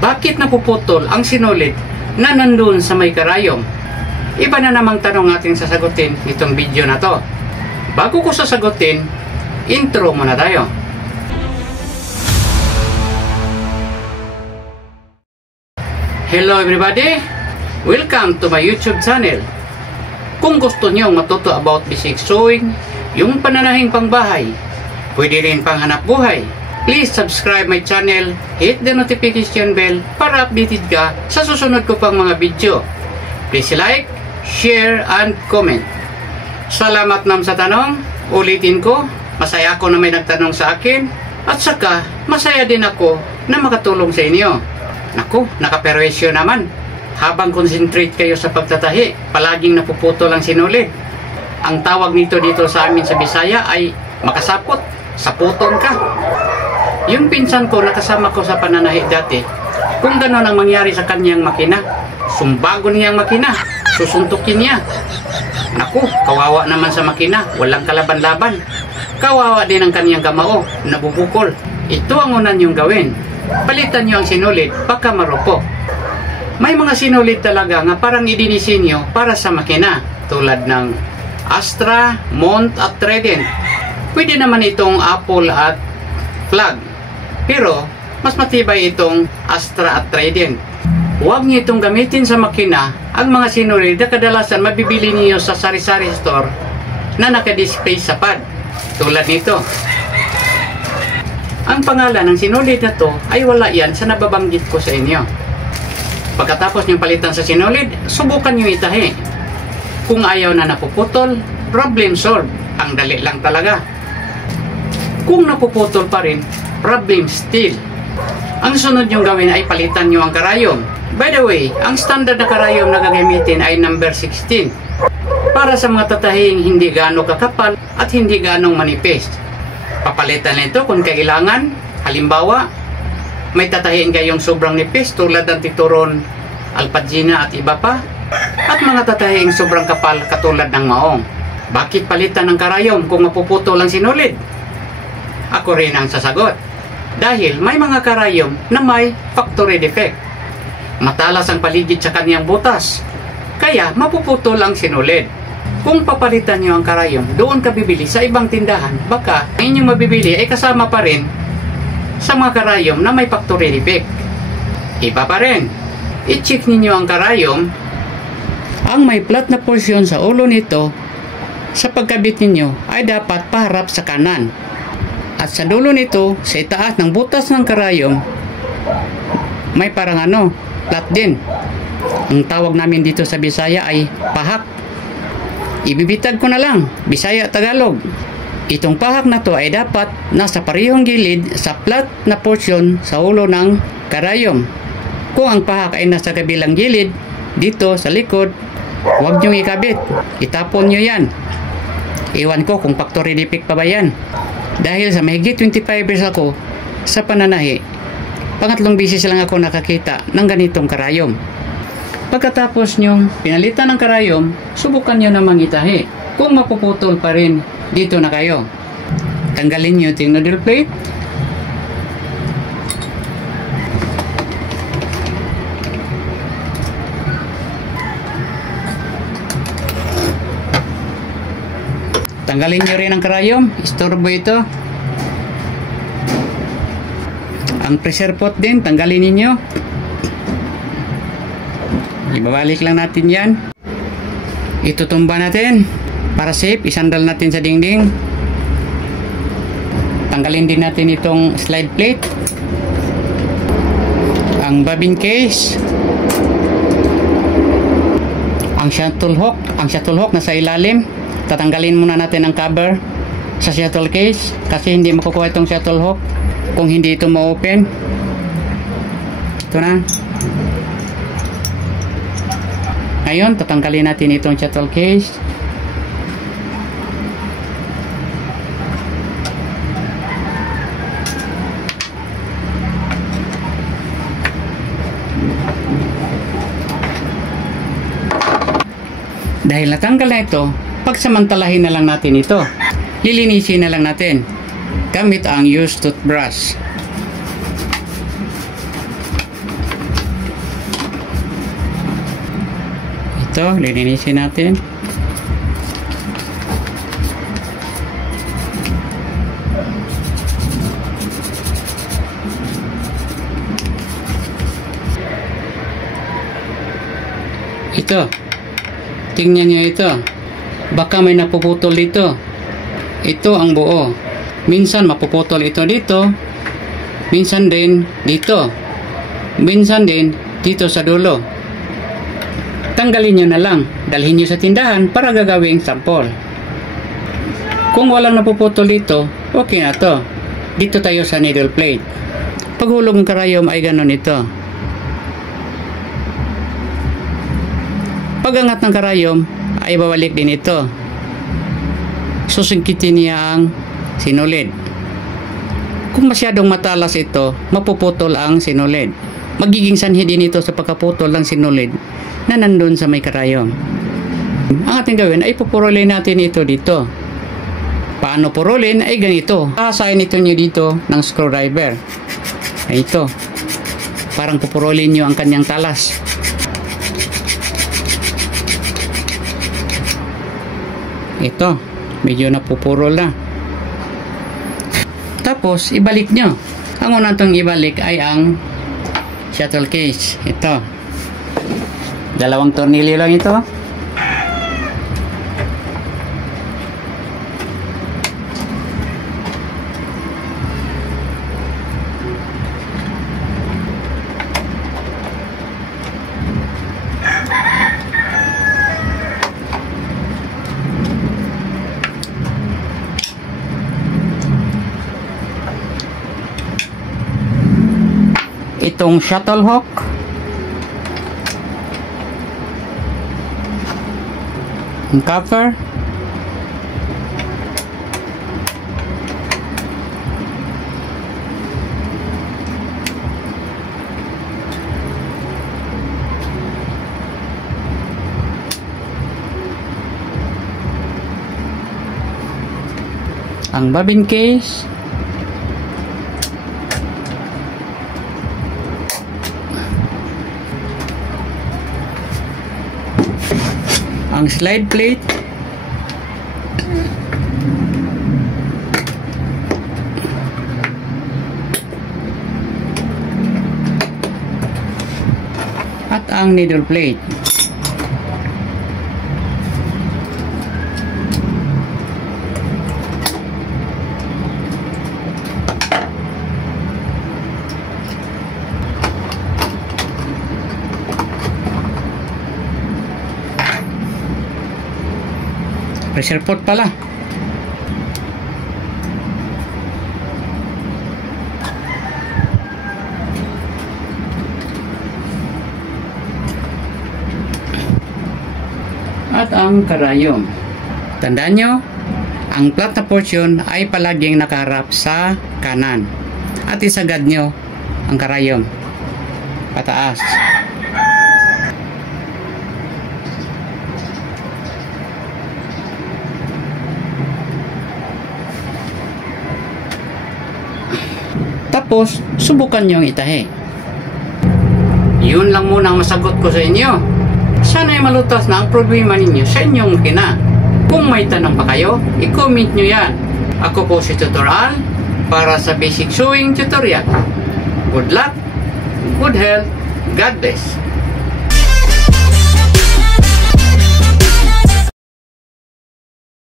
Bakit napuputol ang sinulid na nandun sa may karayom? Iba na namang tanong ating sasagutin itong video na to. Bago ko sasagutin, intro muna tayo. Hello everybody! Welcome to my YouTube channel. Kung gusto nyo matuto about basic sewing, yung pananahing pangbahay, pwede rin pang hanap buhay, please subscribe my channel, hit the notification bell para updated ka sa susunod ko pang mga video. Please like, share, and comment. Salamat nam sa tanong. Ulitin ko, masaya ako na may nagtanong sa akin at saka masaya din ako na makatulong sa inyo. Naku, nakaperwisyo naman. Habang concentrate kayo sa pagtatahi, palaging napuputol ang sinulid. Ang tawag nito dito sa amin sa Bisaya ay makasapot, saputon ka. Yung pinsan ko nakasama ko sa pananahi dati, kung gano'n ang mangyari sa kanyang makina, sumbago niya ang makina, susuntukin niya. Naku, kawawa naman sa makina, walang kalaban-laban. Kawawa din ang kanyang kamao, nabubukol. Ito ang unan niyong gawin. Palitan niyo ang sinulid, baka marupok. May mga sinulid talaga nga parang idinisinyo para sa makina, tulad ng Astra, Mont at Trident. Pwede naman itong Apple at Flag. Pero, mas matibay itong Astra at Trident. Huwag niyo itong gamitin sa makina. Ang mga sinulid na kadalasan mabibili niyo sa sari-sari store na nakadisplay sa pad. Tulad nito. Ang pangalan ng sinulid na to ay wala yan sa nababanggit ko sa inyo. Pagkatapos niyong palitan sa sinulid, subukan niyo itahi. Kung ayaw na napuputol, problem solved. Ang dali lang talaga. Kung napuputol pa rin, problem still. Ang sunod niyong gawin ay palitan niyo ang karayom. By the way, ang standard na karayom na gagamitin ay number 16. Para sa mga tatahing hindi gaano kakapal at hindi gaanong manipis. Papalitan nito kung kailangan. Halimbawa, may tatahiin kayong sobrang nipis tulad ng tituron, alpagina at iba pa. At mga tatahing sobrang kapal katulad ng maong. Bakit palitan ng karayom kung mapuputol ang sinulid? Ako rin ang sasagot. Dahil may mga karayom na may factory defect. Matalas ang paligid sa kanyang butas. Kaya mapuputol ang sinulid. Kung papalitan nyo ang karayom, doon ka bibili sa ibang tindahan. Baka ang inyong mabibili ay kasama pa rin sa mga karayom na may factory defect. Iba pa rin. I-check ninyo ang karayom. Ang may flat na portion sa ulo nito, sa pagkabit ninyo ay dapat paharap sa kanan. At sa dulo nito, sa itaas ng butas ng karayom, may parang flat din. Ang tawag namin dito sa Bisaya ay pahak. Ibibitag ko na lang, Bisaya Tagalog. Itong pahak na to ay dapat nasa parehong gilid sa flat na portion sa ulo ng karayom. Kung ang pahak ay nasa kabilang gilid, dito sa likod, huwag nyo ikabit. Itapon nyo yan. Iwan ko kung factory defect pa ba yan. Dahil sa mahigit 25 years ako sa pananahi, pangatlong bisis lang ako nakakita ng ganitong karayom. Pagkatapos nyong pinalitan ng karayom, subukan nyo namang itahi. Kung mapuputol pa rin, dito na kayo. Tanggalin nyo yung noodle plate. Tanggalin nyo rin ang karayom. Istorbo ito. Ang pressure pot din, tanggalin ninyo. Ibabalik lang natin yan. Itutumba natin. Para safe, isandal natin sa dingding. Tanggalin din natin itong slide plate. Ang bobbin case. Ang shuttle hook. Ang shuttle hook nasa ilalim. Tatanggalin muna natin ang cover sa shuttle case kasi hindi makukuha itong shuttle hook kung hindi ito ma-open. Ito na. Ngayon, tatanggalin natin itong shuttle case. Dahil natanggal na ito, pagsamantalahin na lang natin ito. Lilinisin na lang natin gamit ang used toothbrush. Ito, lilinisin natin. Ito, tingnan nyo ito. Baka may napuputol dito. Ito ang buo. Minsan mapuputol ito dito. Minsan din dito. Minsan din dito sa dulo. Tanggalin nyo na lang. Dalhin nyo sa tindahan para gagawing sample. Kung walang napuputol dito, okay na to. Dito tayo sa needle plate. Paghulog ng karayom ay ganun ito. Pagangat ng karayom ay babalik din ito. Susungkitin niya ang sinulid. Kung masyadong matalas ito, mapuputol ang sinulid. Magiging sanhi din ito sa pagkaputol ng sinulid na nandun sa may karayom. Ang ating gawin ay pupurulin natin ito dito. Paano purulin ay ganito. Asahin ito nyo dito ng screwdriver. Ay ito. Parang pupurulin nyo ang kanyang talas. Ito, medyo napupurol na. Tapos, ibalik nyo. Ang unang itong ibalik ay ang shuttle case. Ito. 2 tornilyo lang ito. Itong shuttle hook, ang cover, ang bobbin case, ang slide plate, at ang needle plate. Pressure pot pala. At ang karayom. Tandaan nyo, ang flat na portion ay palaging nakaharap sa kanan. At isagad nyo ang karayom pataas. Tapos, subukan nyo ang itahi. Yun lang muna ang masagot ko sa inyo. Sana ay malutas na ang problema ninyo sa inyong kina. Kung may tanong pa kayo, i-comment nyo yan. Ako po si Tutor Al para sa Basic Sewing Tutorial. Good luck, good health, God bless.